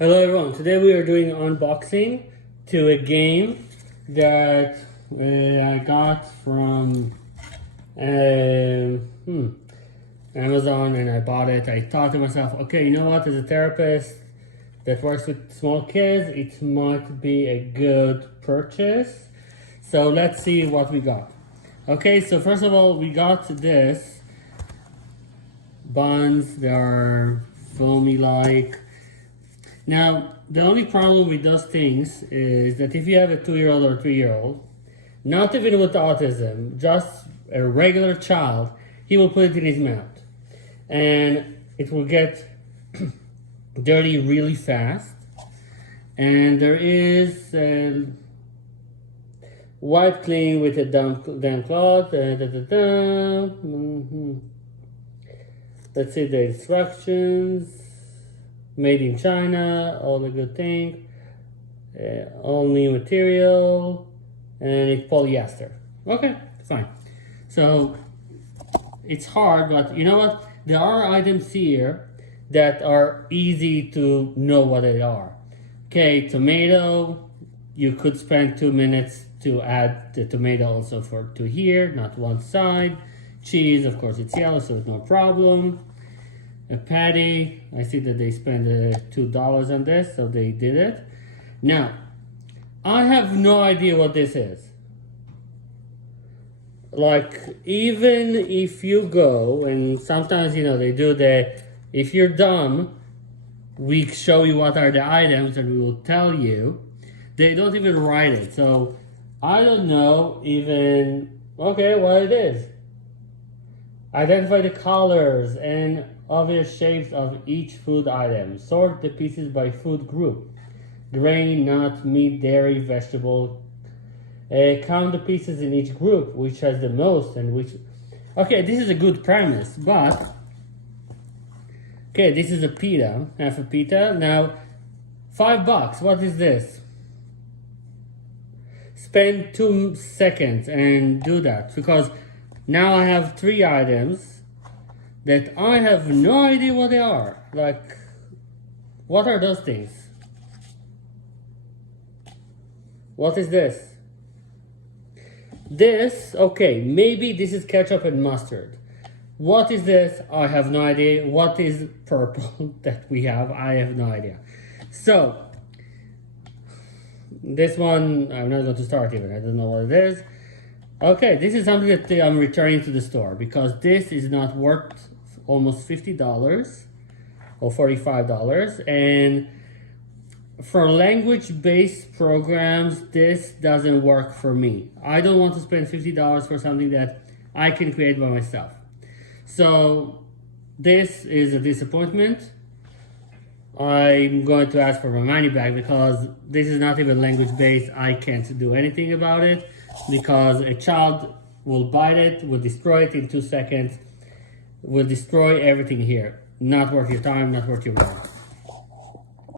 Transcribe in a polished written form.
Hello everyone, today we are doing unboxing to a game that I got from Amazon, and I bought it. I thought to myself, okay, you know what, as a therapist that works with small kids, it might be a good purchase. So let's see what we got. Okay, so first of all, we got this buns. They are foamy like. Now, the only problem with those things is that if you have a 2-year-old or 3-year-old, not even with autism, just a regular child, he will put it in his mouth. And it will get dirty really fast. And there is wipe clean with a damp cloth. Let's see the instructions. Made in China, all the good thing, all new material, and it's polyester. Okay, fine. So it's hard, but you know what? There are items here that are easy to know what they are. Okay, tomato, you could spend 2 minutes to add the tomato also to here, not one side. Cheese, of course, it's yellow, so it's no problem. A patty, I see that they spent $2 on this, so they did it. Now, I have no idea what this is. Like, even if you go, and sometimes, you know, they do if you're dumb, we show you what are the items and we will tell you. They don't even write it, so I don't know even, okay, what it is. Identify the colors and obvious shapes of each food item. Sort the pieces by food group. Grain, nut, meat, dairy, vegetable. Count the pieces in each group, which has the most and which... Okay, this is a good premise, but... Okay, this is a pita, half a pita. Now, $5, what is this? Spend 2 seconds and do that, because now I have 3 items that I have no idea what they are. Like, what are those things? What is this? This, okay, maybe this is ketchup and mustard. What is this? I have no idea. What is purple that we have? I have no idea. So, this one, I'm not going to start even. I don't know what it is. Okay, this is something that I'm returning to the store because this is not worth almost $50 or $45, and for language-based programs, this doesn't work for me. I don't want to spend $50 for something that I can create by myself. So this is a disappointment. I'm going to ask for my money back because this is not even language-based. I can't do anything about it because a child will bite it, will destroy it in 2 seconds, will destroy everything here. Not worth your time, not worth your money.